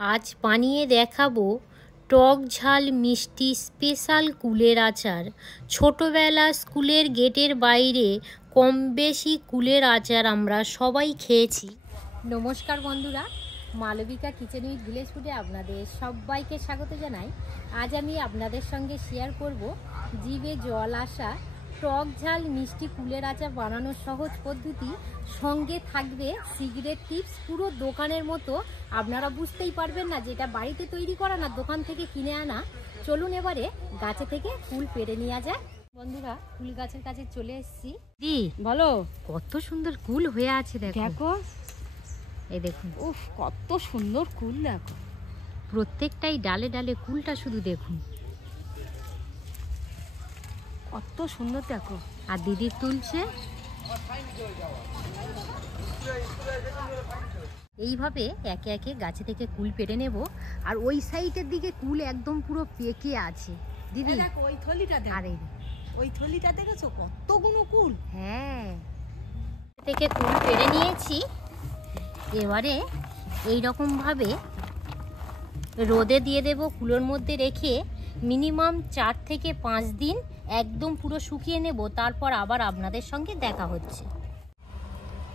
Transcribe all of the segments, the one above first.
আজ বানিয়ে দেখাবো টক ঝাল মিষ্টি স্পেশাল কুলের আচার। ছোটোবেলা স্কুলের গেটের বাইরে কম বেশি কুলের আচার আমরা সবাই খেয়েছি। নমস্কার বন্ধুরা, মালবিকা কিচেন উইথ ভিলেজ ফুডে আপনাদের সবাইকে স্বাগত জানাই। আজ আমি আপনাদের সঙ্গে শেয়ার করব জিভে জল আসা টক ঝাল মিষ্টি কুলের আচার বানানোর সহজ পদ্ধতি। সঙ্গে থাকবে সিক্রেট টিপস। পুরো দোকানের মতো আপনারা বুঝতেই পারবেন না যেটা বাড়িতে তৈরি করা না দোকান থেকে কিনে আনা। চলুন এবারে গাছে থেকে কুল পেড়ে নেওয়া যায়। বন্ধুরা, কুল গাছের কাছে চলে এসেছি। দি বলো, কত সুন্দর কুল হয়ে আছে দেখো। এই দেখুন, উফ কত সুন্দর কুল দেখো। প্রত্যেকটাই ডালে ডালে কুলটা শুধু দেখুন, কত সুন্দর দেখো। আর দিদি তুলছে। এইভাবে একে একে গাছে থেকে কুল পেড়ে নেব। আর ওই সাইডের দিকে কুল একদম পুরো পেকে আছে দিদি। ওই থলিটা দেখো, আরে ওই থলিটা দেখেছো কতগুলো কুল। হ্যাঁ, থেকে কুল পেড়ে নিয়েছি। এবারে এইরকম ভাবে রোদে দিয়ে দেব। কুলোর মধ্যে রেখে মিনিমাম 4 থেকে 5 দিন একদম পুরো শুকিয়ে নেব। তারপর আবার আপনাদের সঙ্গে দেখা হচ্ছে।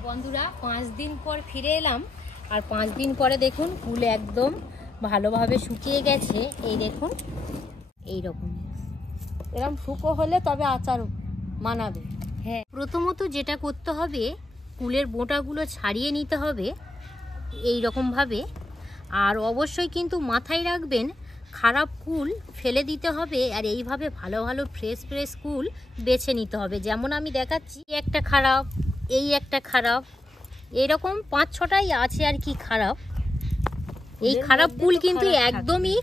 বন্ধুরা, 5 দিন পর ফিরে এলাম। আর 5 দিন পরে দেখুন কুল একদম ভালোভাবে শুকিয়ে গেছে। এই দেখুন, এইরকম এরকম শুকো হলে তবে আচার মানাবে। হ্যাঁ, প্রথমত যেটা করতে হবে, কুলের বোঁটাগুলো ছাড়িয়ে নিতে হবে এই রকমভাবে। আর অবশ্যই কিন্তু মাথায় রাখবেন, খারাপ কুল ফেলে দিতে হবে। আর এইভাবে ভালো ভালো ফ্রেশ ফ্রেশ কুল বেছে নিতে হবে। যেমন আমি দেখাচ্ছি, একটা খারাপ, এই একটা খারাপ, এরকম 5-6টাই আছে আর কি খারাপ। এই খারাপ কুল কিন্তু একদমই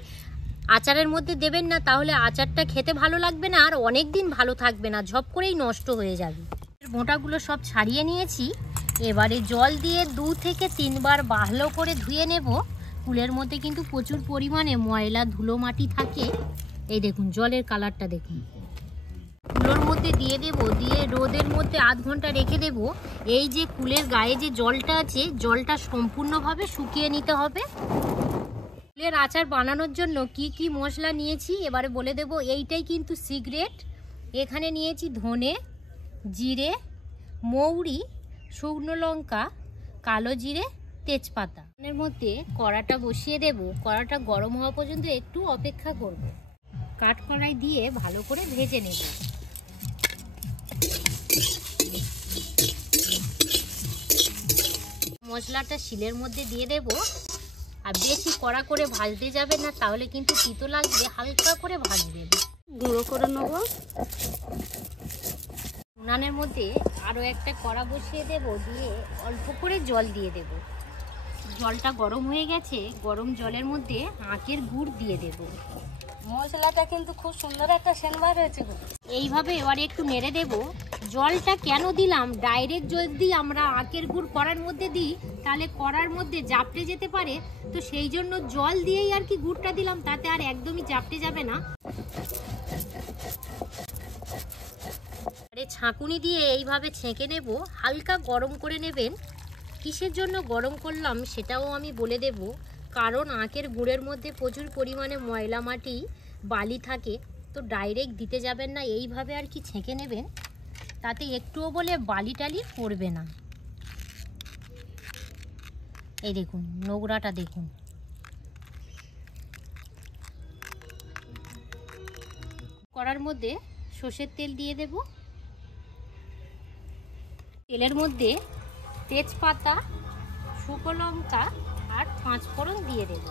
আচারের মধ্যে দেবেন না, তাহলে আচারটা খেতে ভালো লাগবে না আর অনেক দিন ভালো থাকবে না, ঝপ করেই নষ্ট হয়ে যাবে। বোঁটাগুলো সব ছাড়িয়ে নিয়েছি। এবারে জল দিয়ে 2 থেকে 3 বার ভালো করে ধুয়ে নেব। কুলের মধ্যে কিন্তু প্রচুর পরিমাণে ময়লা ধুলো মাটি থাকে। এই দেখুন, জলের কালারটা দেখুন। কুলোর মধ্যে দিয়ে দেব, দিয়ে রোদের মধ্যে আধ ঘন্টা রেখে দেব। এই যে কুলের গায়ে যে জলটা আছে, জলটা সম্পূর্ণভাবে শুকিয়ে নিতে হবে। কুলের আচার বানানোর জন্য কি কি মশলা নিয়েছি এবারে বলে দেব। এইটাই কিন্তু সিক্রেট। এখানে নিয়েছি ধনে, জিরে, মৌরি, শুকনো লঙ্কা, কালো জিরে, তেজপাতা। এর মধ্যে কড়াটা বসিয়ে দেব। কড়াটা গরম হওয়া পর্যন্ত একটু অপেক্ষা করব। কাঠ কড়াই দিয়ে ভালো করে ভেজে নেব। মশলাটা শিলের মধ্যে দিয়ে দেব। আর বেশি কড়া করে ভাজতে যাবে না, তাহলে কিন্তু তিতো লাগবে। হালকা করে ভাজবেন, গুঁড়ো করে নেবো। উনানের মধ্যে আরও একটা কড়া বসিয়ে দেব, দিয়ে অল্প করে জল দিয়ে দেব। জলটা গরম হয়ে গেছে। গরম জলের মধ্যে আখের গুড় দিয়ে দেব। মশলাটা কিন্তু খুব সুন্দর একটা সেন্ট বার হয়েছে। এইভাবে এবারে একটু নেড়ে দেব। জলটা কেন দিলাম, ডাইরেক্ট যদি আমরা আখের গুড় কড়ার মধ্যে দিই তাহলে কড়ার মধ্যে জাপটে যেতে পারে। তো সেই জন্য জল দিয়েই আর কি গুড়টা দিলাম, তাতে আর একদমই জাপটে যাবে না। ছাঁকুনি দিয়ে এইভাবে ছেঁকে নেব। হালকা গরম করে নেবেন। কিসের জন্য গরম করলাম সেটাও আমি বলে দেব। কারণ আখের গুড়ের মধ্যে প্রচুর পরিমাণে ময়লা মাটি বালি থাকে, তো ডাইরেক্ট দিতে যাবেন না। এইভাবে আর কি ছেঁকে নেবেন, তাতে একটুও বলে বালি টালি পড়বে না। এই দেখুন, নোংরাটা দেখুন। কড়ার মধ্যে সর্ষের তেল দিয়ে দেব। তেলের মধ্যে তেজপাতা, শুকনো লঙ্কা আর 5 ফোড়ন দিয়ে দেব।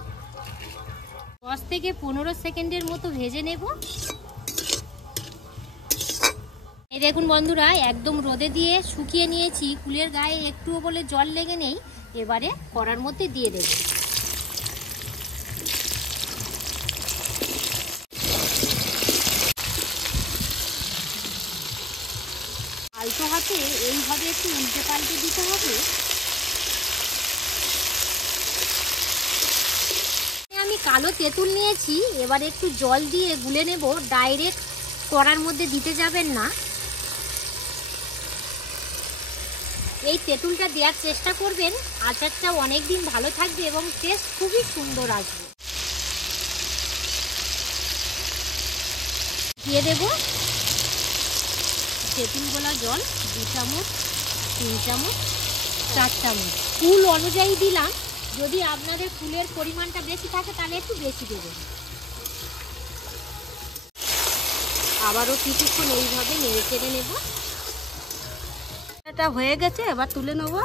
10 থেকে 15 সেকেন্ডের মতো ভেজে নেব। এই দেখুন বন্ধুরা, একদম রোদে দিয়ে শুকিয়ে নিয়েছি। কুলের গায়ে একটুও বলে জল লেগে নেই। এবারে কড়ার মধ্যে দিয়ে দেব। আলতো হাতে এইভাবে একটু উল্টে পাল্টে দিতে হবে। আমি কালো তেঁতুল নিয়েছি। এবার একটু জল দিয়ে গুলে নেব। ডাইরেক্ট কড়ার মধ্যে দিতে যাবেন না। এই তেঁতুলটা দেওয়ার চেষ্টা করবেন, আচারটা অনেক দিন ভালো থাকবে এবং টেস্ট খুবই সুন্দর আসবে। দিয়ে দেব তেঁতুল গোলা জল 2 চামচ, 3 চামচ, 4 চামচ। কুল অনুযায়ী দিলাম, যদি আপনাদের কুলের পরিমাণটা বেশি থাকে তাহলে একটু বেশি দেবেন। আবারও কিছুক্ষণ এইভাবে নেড়ে চেড়ে নেব। এটা হয়ে গেছে, এবার তুলে নেব।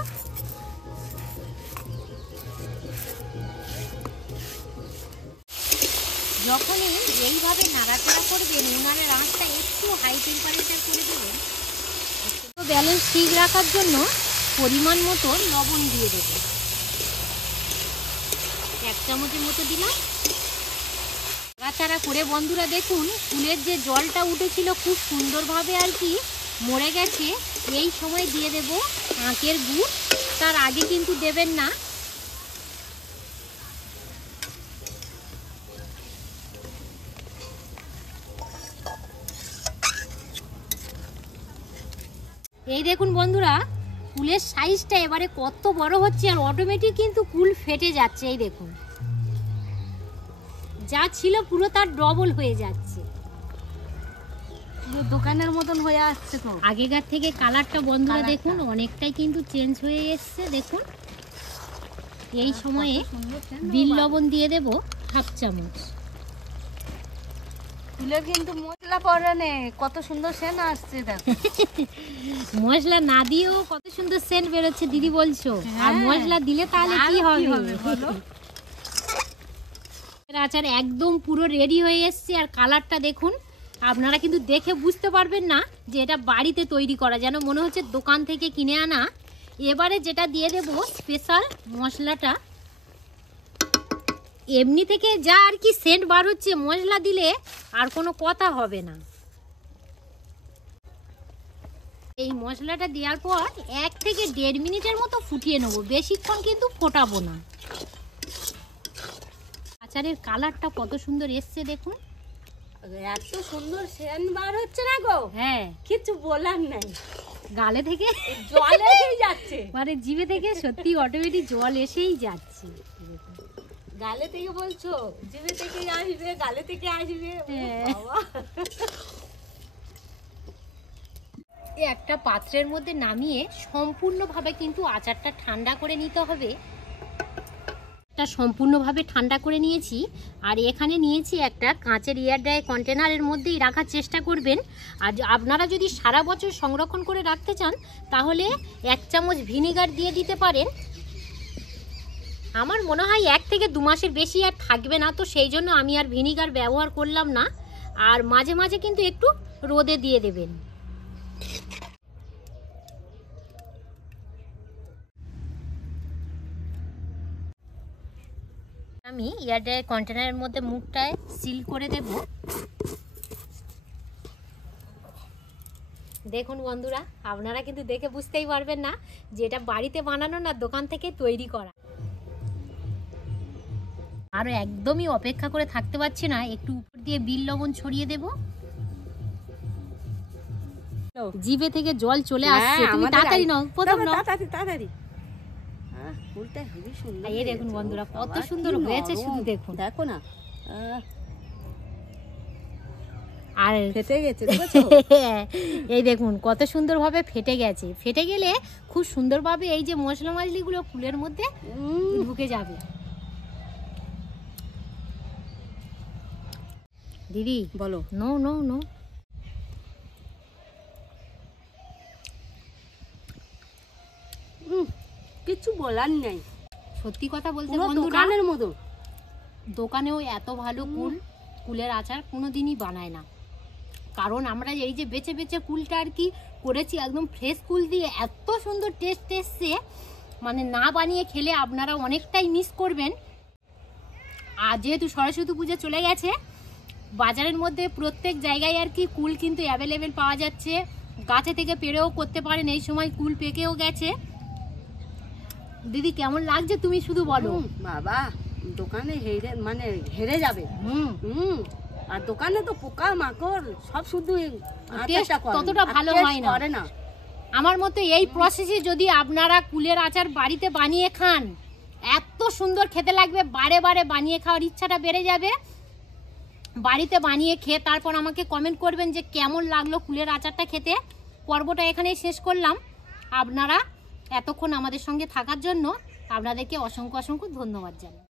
যখনই এইভাবে নাড়াচাড়া করবেন, উনানের আঁচটা একটু হাই টেম্পারেচার করে দেবেন। তো ব্যালেন্স ঠিক রাখার জন্য পরিমাণ মতো লবণ দিয়ে দেব, 1 চামচের মতো দিলাম। নাড়াচাড়া করে বন্ধুরা দেখুন কুলের যে জলটা উঠেছিল খুব সুন্দরভাবে আর কি মরে গেছে। এই সময় দিয়ে দেব আখের গুড়, তার আগে কিন্তু দেবেন না। এই দেখুন বন্ধুরা কুলের সাইজটা এবারে কত বড় হচ্ছে, আর অটোমেটিক কিন্তু কুল ফেটে যাচ্ছে। এই দেখুন যা ছিল পুরো তার ডবল হয়ে যাচ্ছে, দোকানের মতন হয়ে আসছে। তো আগেকার থেকে কালারটা বন্ধুরা দেখুন অনেকটাই কিন্তু চেঞ্জ হয়ে এসছে। দেখুন এই সময়ে বিল লবণ দিয়ে দেব 1/2 চামচ। কুলের কিন্তু মশলা পড়ে নেই, কত সুন্দর সেন্ট আসছে দেখো। মশলা না দিয়েও কত সুন্দর সেন্ট বেরোচ্ছে দিদি বলছো, আর মশলা দিলে তাহলে কি হবে বলো। আচার একদম পুরো রেডি হয়ে এসছে, আর কালারটা দেখুন। আপনারা কিন্তু দেখে বুঝতে পারবেন না যে এটা বাড়িতে তৈরি করা, যেন মনে হচ্ছে দোকান থেকে কিনে আনা। এবারে যেটা দিয়ে দেব স্পেশাল মশলাটা, এমনি থেকে যা আর কি সেন্ট বার হচ্ছে, মশলা দিলে আর কোনো কথা হবে না। এই মশলাটা দেওয়ার পর 1 থেকে 1.5 মিনিটের মতো ফুটিয়ে নেব, বেশিক্ষণ কিন্তু ফোটাবো না। আচারের কালারটা কত সুন্দর এসছে দেখুন, এত সুন্দর সেন্ট বার হচ্ছে না গো। হ্যাঁ কিছু বলার নাই, গালে থেকে জল এসেই যাচ্ছে, মানে জিভে থেকে সত্যি অটোমেটিক জল এসেই যাচ্ছে। গালে থেকে বলছো, জিভে থেকে আসবে, গালে থেকে আসবে। একটা পাত্রের মধ্যে নামিয়ে সম্পূর্ণভাবে কিন্তু আচারটা ঠান্ডা করে নিতে হবে। এটা সম্পূর্ণভাবে ঠান্ডা করে নিয়েছি, আর এখানে নিয়েছি একটা কাঁচের এয়ারড্রাই কন্টেনারের মধ্যেই রাখার চেষ্টা করবেন। আর আপনারা যদি সারা বছর সংরক্ষণ করে রাখতে চান তাহলে 1 চামচ ভিনিগার দিয়ে দিতে পারেন। আমার মনে হয় 1 থেকে 2 মাসের বেশি আর থাকবে না, তো সেই জন্য আমি আর ভিনিগার ব্যবহার করলাম না। আর মাঝে মাঝে কিন্তু একটু রোদে দিয়ে দেবেন। আমি এয়ারড্রাই কন্টেনারের মধ্যে মুখটায় সিল করে দেব। দেখুন বন্ধুরা, আপনারা কিন্তু দেখে বুঝতেই পারবেন না যে এটা বাড়িতে বানানো না দোকান থেকে তৈরি করা। আরও একদমই অপেক্ষা করে থাকতে পারছি না, একটু উপর দিয়ে বিল লবণ ছড়িয়ে দেব। জিভে থেকে জল চলে আসছে, তুমি তাড়াতাড়ি নাও, প্রথম নাও, তাড়াতাড়ি। ফুলটা খুবই সুন্দর। এই দেখুন বন্ধুরা কত সুন্দর হয়েছে, শুধু দেখুন, দেখো না। আর ফেটে গেছে দেখছো? এই দেখুন কত সুন্দরভাবে ফেটে গেছে। ফেটে গেলে খুব সুন্দরভাবে এই যে মশলা মাছলিগুলো ফুলের মধ্যে ঢুকে যাবে। দিদি বলো। নো নো নো, কিছু বলার নাই, সত্যি কথা বলতে পুরো বন্ধুরা, দোকানের মতো। দোকানেও এত ভালো কুলের আচার কোনোদিনই বানায় না। কারণ আমরা এই যে বেছে বেছে কুলটা আর কি করেছি, একদম ফ্রেশ কুল দিয়ে এত সুন্দর টেস্ট এসছে, মানে না বানিয়ে খেলে আপনারা অনেকটাই মিস করবেন। আর যেহেতু সরস্বতী পুজো চলে গেছে, বাজারের মধ্যে প্রত্যেক জায়গায় আর কি কুল কিন্তু অ্যাভেলেবেল পাওয়া যাচ্ছে, গাছে থেকে পেড়েও করতে পারেন। এই সময় কুল পেকেও গেছে। দিদি কেমন লাগছে তুমি শুধু বলো। বাবা দোকানে হেরে যাবে। আর দোকানে তো পোকা মাকড় সব শুধু ততটা ভালো হয় না। আমার মতো এই প্রসেসে যদি আপনারা কুলের আচার বাড়িতে বানিয়ে খান, এত সুন্দর খেতে লাগবে, বারে বারে বানিয়ে খাওয়ার ইচ্ছাটা বেড়ে যাবে। বাড়িতে বানিয়ে খেয়ে তারপর আমাকে কমেন্ট করবেন যে কেমন লাগলো কুলের আচারটা খেতে। পর্বটা এখানেই শেষ করলাম। আপনারা এতক্ষণ আমাদের সঙ্গে থাকার জন্য আপনাদেরকে অসংখ্য অসংখ্য ধন্যবাদ জানাই।